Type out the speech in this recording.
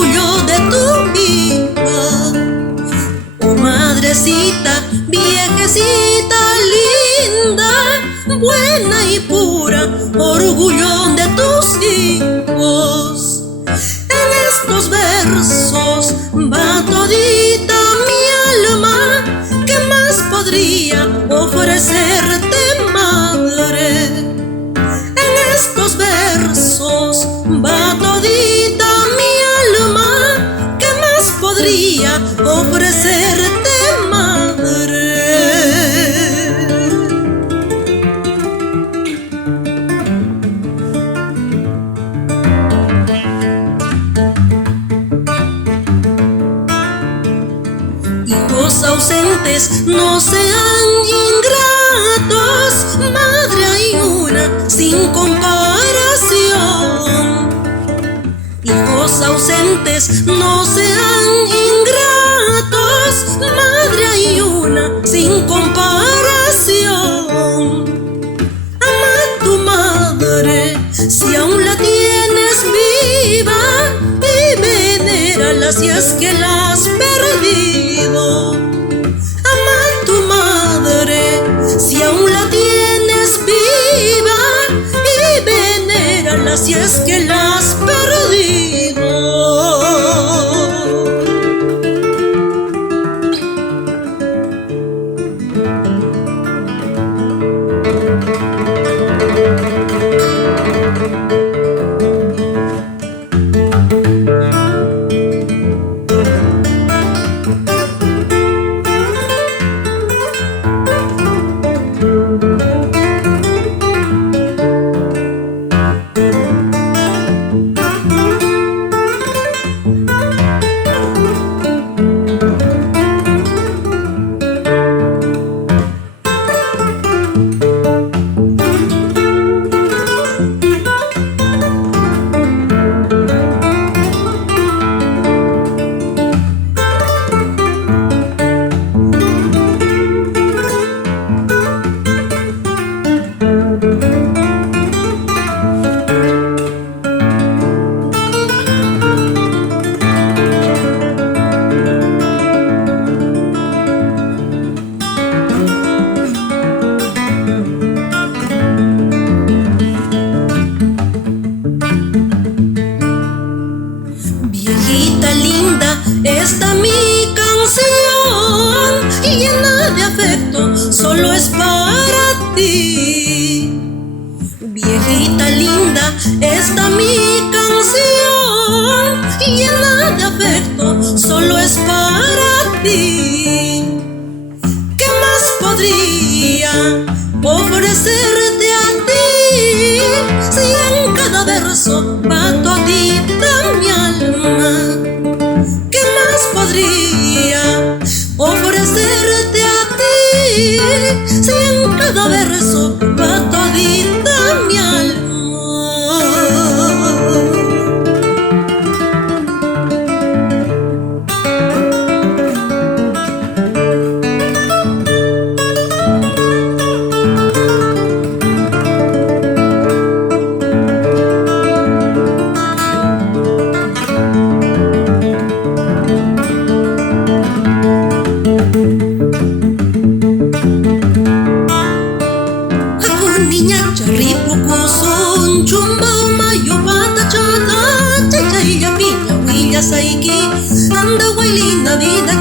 orgullo de tu hija. Oh madrecita, viejecita linda, buena y pura, orgullo de tus hijos. En estos versos va todita mi alma, ¿qué más podría ofrecerte, madre? En estos versos va todita mi alma, ¿qué más podría ofrecerte, madre? Hijos ausentes no sean ingratos, madre hay una sin comparación. Hijos ausentes no sean ingratos, madre hay una sin comparación. Ama a tu madre si aún la tienes viva y venéralas si es que la has perdido. Ama a tu madre si aún la tienes viva y venéralas si es que la has perdido. Viejita linda, esta mi canción, llena de afecto, solo es para ti. Viejita linda, esta mi canción, llena de afecto, solo es para ti. ¿Qué más podría ofrecerte a ti si en cada verso va todita mi alma? ¿Qué más podría ofrecerte a ti si en cada verso va todita mi alma? Niña charripukusun chumbao mayo patachata chaychaya piña huilla saiki anda guaylina vida